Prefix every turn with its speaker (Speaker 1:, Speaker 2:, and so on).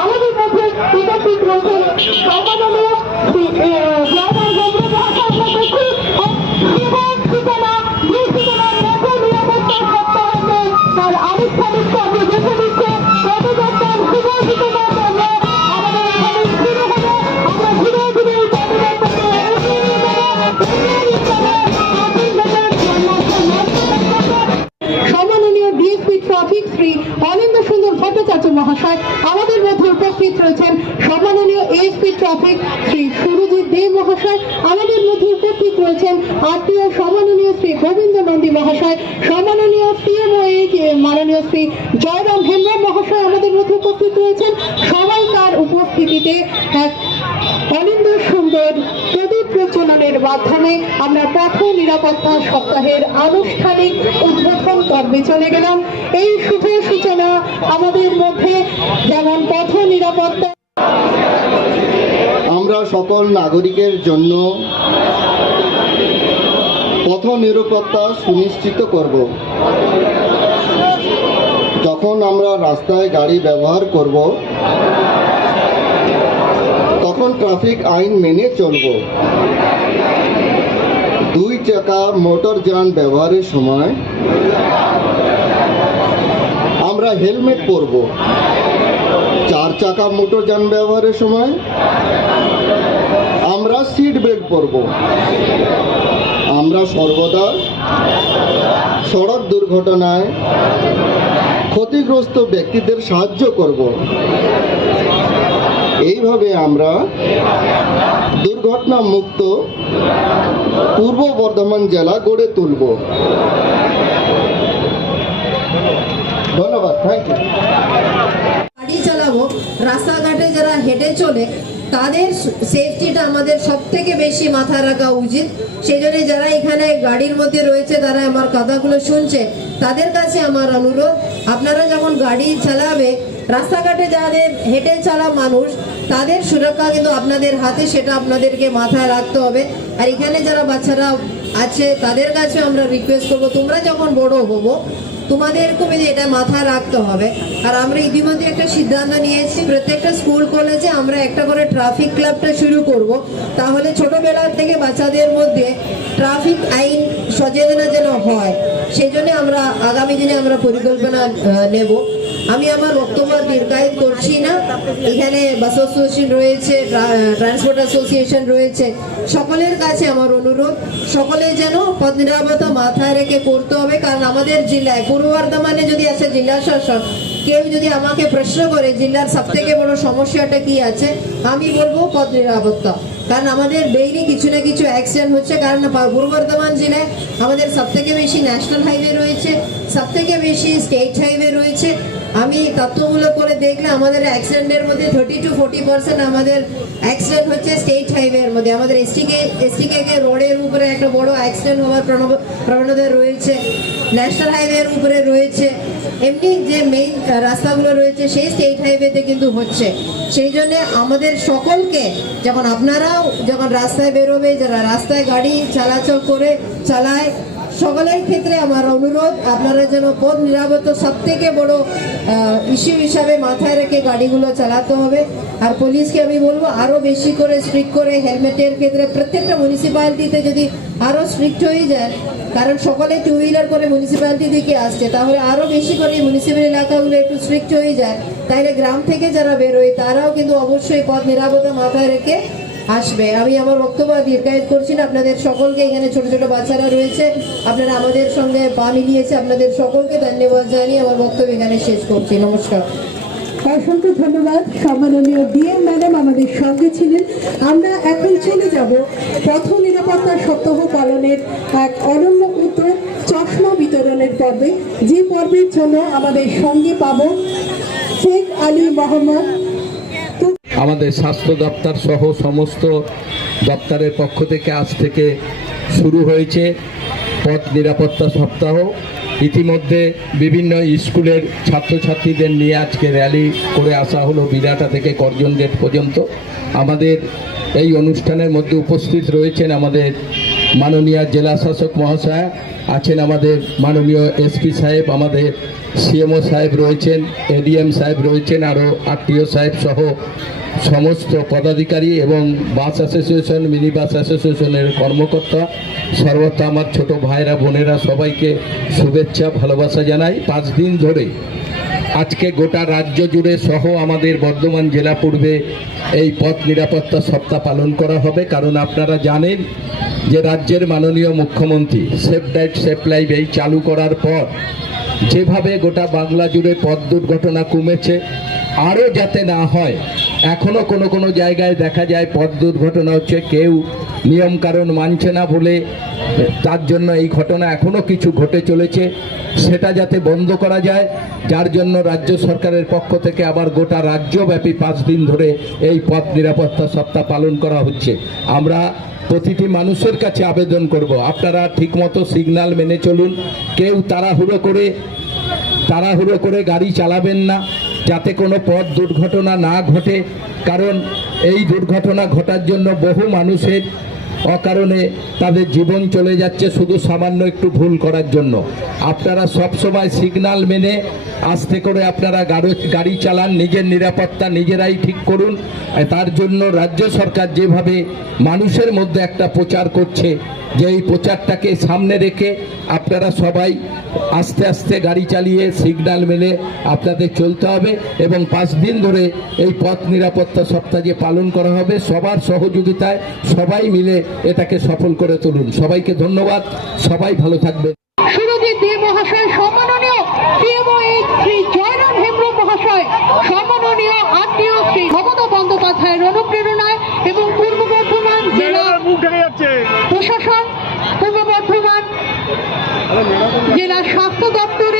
Speaker 1: আমাদের মধ্যে উপস্থিত রয়েছেন ভট্টাচার্য আমাদের মধ্যে উপস্থিত রয়েছেন সম্মাননীয় এসপি ট্রাফিক শ্রী সুরজিৎ দে মহাশয়। আমাদের মধ্যে উপস্থিত রয়েছেন আত্মীয় সম্মাননীয় শ্রী গোবিন্দ নন্দী মহাশয়, সম্মাননীয় সিএমওএ মাননীয় শ্রী জয়রাম হেমব্রম মহাশয় আমাদের মধ্যে উপস্থিত রয়েছেন। সবাই তার উপস্থিতিতে এক অনিন্দ সুন্দর প্রদীপ মাধ্যমে আমরা পথ নিরাপত্তা সপ্তাহের আনুষ্ঠানিক উদ্বোধন পর্বে চলে গেলাম। এই শুভ সূচনা আমাদের মধ্যে যেমন পথ নিরাপত্তা
Speaker 2: আমরা সকল নাগরিকের জন্য পথ নিরাপত্তা সুনিশ্চিত করব। যখন আমরা রাস্তায় গাড়ি ব্যবহার করব তখন ট্রাফিক আইন মেনে চলব। দুই চাকা মোটর যান ব্যবহারের সময় আমরা হেলমেট পরব। চার চাকা মোটর যান ব্যবহারের সময় আমরা সিট বেল্ট পরব। আমরা সর্বদা সড়ক দুর্ঘটনায় ক্ষতিগ্রস্ত ব্যক্তিদের সাহায্য করব। এইভাবে আমরা দুর্ঘটনা মুক্ত পূর্ব বর্ধমান জেলা গড়ে তুলব। ধন্যবাদ থ্যাংক ইউ
Speaker 3: গাড়ি চালাবো, রাস্তাঘাটে যারা হেঁটে চলে, তাদের সেফটিটা আমাদের সব থেকে বেশি মাথায় রাখা উচিত। সেই জন্য যারা এখানে গাড়ির মধ্যে রয়েছে, তারা আমার কথাগুলো শুনছে। তাদের কাছে আমার অনুরোধ, আপনারা যখন গাড়ি চালাবে রাস্তাঘাটে যাদের হেঁটে চলা মানুষ, তাদের সুরক্ষা কিন্তু আপনাদের হাতে, সেটা আপনাদেরকে মাথায় রাখতে হবে। আর এখানে যারা বাচ্চারা আছে, তাদের কাছে আমরা রিকোয়েস্ট করব, তোমরা যখন বড় হব, তোমাদেরকে এটা মাথায় রাখতে হবে। আর আমরা ইতিমধ্যে একটা সিদ্ধান্ত নিয়েছি, প্রত্যেকটা স্কুল, কলেজে আমরা একটা করে ট্রাফিক ক্লাবটা শুরু করব। তাহলে ছোটবেলার থেকে বাচ্চাদের মধ্যে ট্রাফিক আইন সচেতনা যেন হয়, সেই জন্য আমরা আগামী দিনে আমরা পরিকল্পনা নেব। আমি আমার বক্তব্য দীর্ঘায়িত করছি না। এখানে বাস অ্যাসোসিয়েশন রয়েছে ট্রান্সপোর্ট অ্যাসোসিয়েশন রয়েছে। সকলের কাছে আমার অনুরোধ, সকলে যেন নিরাপত্তা মাথায় রেখে করতে হবে, কারণ আমাদের জেলায়, পূর্ব বর্ধমানে যদি আছে জেলা শাসক, কেউ যদি আমাকে প্রশ্ন করে জেলার সব থেকে বড় সমস্যাটা কি আছে, আমি বলব পথ কারণ আমাদের ডেইলি কিছু না কিছু অ্যাক্সিডেন্ট হচ্ছে, কারণ পূর্ব বর্ধমান জেলায় আমাদের সব থেকে বেশি ন্যাশনাল হাইওয়ে রয়েছে সব থেকে বেশি স্টেট হাইওয়ে রয়েছে। আমি তথ্যমূলক করে দেখলে আমাদের অ্যাক্সিডেন্টের মধ্যে থার্টি টু ফোর্টি পার্সেন্ট আমাদের অ্যাক্সিডেন্ট হচ্ছে স্টেট হাইওয়ের মধ্যে। আমাদের এসটিকে এসটিকে রোডের উপরে একটা বড় অ্যাক্সিডেন্ট হওয়ার প্রবণতা রয়েছে। ন্যাশনাল হাইওয়ের উপরে রয়েছে। এমনি যে মেইন রাস্তাগুলো রয়েছে, সেই স্টেট হাইওয়েতে কিন্তু হচ্ছে। সেই জন্য আমাদের সকলকে যখন আপনারাও যখন রাস্তায় বেরোবে, যারা রাস্তায় গাড়ি চলাচল করে, চালায় সকলের ক্ষেত্রে আমার অনুরোধ, আপনারা যেন পথ নিরাপত্তা সব থেকে বড় ইস্যু হিসাবে মাথায় রেখে গাড়িগুলো চালাতে হবে। আর পুলিশকে আমি বলব আরও বেশি করে স্ট্রিক্ট করে হেলমেটের ক্ষেত্রে প্রত্যেকটা মিউনিসিপ্যালিটিতে যদি আরও স্ট্রিক্ট হয়ে যায়, কারণ সকলে টু হুইলার করে মিউনিসিপ্যালিটি দিকে আসছে, তাহলে আরও বেশি করে মিউনিসিপ্যাল এলাকাগুলো একটু স্ট্রিক্ট হয়ে যায়। তাইলে গ্রাম থেকে যারা বেরোয়, তারাও কিন্তু অবশ্যই পথ নিরাপত্তা মাথায় রেখে আসবে। আমি আমার বক্তব্য দীর্ঘায়িত করছি না। আপনাদের সকলকে এখানে ছোট ছোট বাচ্চারা রয়েছে। আপনারা আমাদের সঙ্গে পা মিলিয়েছে। আপনাদের সকলকে ধন্যবাদ জানিয়ে আমার বক্তব্য এখানে শেষ করছি। নমস্কার।
Speaker 1: অসংখ্য ধন্যবাদ। সম্মাননীয় ডিএম ম্যাডাম আমাদের সঙ্গে ছিলেন। আমরা এখন চলে যাব পথ নিরাপত্তা সপ্তাহ পালনের এক অনন্য উদ্যোগ, চশমা বিতরণের পর্বে। যে পর্বের জন্য আমাদের সঙ্গে পাবো শেখ আলী মোহাম্মদ
Speaker 4: আমাদের স্বাস্থ্য দপ্তর সহ সমস্ত দপ্তরের পক্ষ থেকে আজ থেকে শুরু হয়েছে পথ নিরাপত্তা সপ্তাহ। ইতিমধ্যে বিভিন্ন স্কুলের ছাত্রছাত্রীদের নিয়ে আজকে র্যালি করে আসা হলো বিরাটা থেকে করজন গেট পর্যন্ত। আমাদের এই অনুষ্ঠানের মধ্যে উপস্থিত রয়েছেন আমাদের মাননীয় জেলা শাসক মহাশয়, আছেন আমাদের মাননীয় এসপি সাহেব, আমাদের সিএমও সাহেব রয়েছেন, এডিএম সাহেব রয়েছেন, আরও আত্মীয় সাহেব সহ সমস্ত পদাধিকারী এবং বাস অ্যাসোসিয়েশন, মিনি বাস অ্যাসোসিয়েশনের কর্মকর্তা, সর্বত্র আমার ছোট ভাইরা, বোনেরা সবাইকে শুভেচ্ছা, ভালোবাসা জানাই। পাঁচ দিন ধরে আজকে গোটা রাজ্য জুড়ে সহ আমাদের বর্ধমান জেলা পূর্বে এই পথ নিরাপত্তা সপ্তাহ পালন করা হবে। কারণ আপনারা জানেন যে রাজ্যের মাননীয় মুখ্যমন্ত্রী সেফ ডাইট, সেফ লাইফ এই চালু করার পর যেভাবে গোটা বাংলা জুড়ে পথ দুর্ঘটনা কমেছে আরও যাতে না হয় এখনও কোনো কোনো জায়গায় দেখা যায় পথ দুর্ঘটনা হচ্ছে, কেউ নিয়মকানুন মানছে না বলে তার জন্য এই ঘটনা এখনও কিছু ঘটে চলেছে। সেটা যাতে বন্ধ করা যায়, যার জন্য রাজ্য সরকারের পক্ষ থেকে আবার গোটা রাজ্যব্যাপী পাঁচ দিন ধরে এই পথ নিরাপত্তা সপ্তাহ পালন করা হচ্ছে। আমরা প্রতিটি মানুষের কাছে আবেদন করব, আপনারা ঠিকমতো সিগন্যাল মেনে চলুন, কেউ তাড়াহুড়ো করে তাড়াহুড়ো করে গাড়ি চালাবেন না। যাতে কোনো পথ দুর্ঘটনা না ঘটে। কারণ এই দুর্ঘটনা ঘটার জন্য বহু মানুষের অকারণে তাদের জীবন চলে যাচ্ছে শুধু সামান্য একটু ভুল করার জন্য। আপনারা সব সময় সিগন্যাল মেনে আস্তে করে আপনারা গাড়ি চালান, নিজের নিরাপত্তা নিজেরাই ঠিক করুন। তার জন্য রাজ্য সরকার যেভাবে মানুষের মধ্যে একটা প্রচার করছে, যে এই প্রচারটাকে সামনে রেখে আপনারা সবাই আস্তে আস্তে গাড়ি চালিয়ে সিগন্যাল মেলে আপনাদের চলতে হবে এবং পাঁচ দিন ধরে এই পথ নিরাপত্তা সপ্তাহে পালন করা হবে, সবার সহযোগিতায় সবাই মিলে এটাকে সফল করে তুলুন। সবাইকে ধন্যবাদ। সবাই ভালো থাকবেন
Speaker 1: সুরজিৎ দে মহাশয় সম্মাননীয় পিএমও শ্রী জয়রাম হেমব্রম মহাশয় সম্মাননীয় আত্মীয় শ্রী মমতা বন্দ্যোপাধ্যায়ের অনুপ্রেরণায় এবং পূর্ব বর্ধমান জেলা প্রশাসন পূর্ব বর্ধমান জেলা স্বাস্থ্য দপ্তর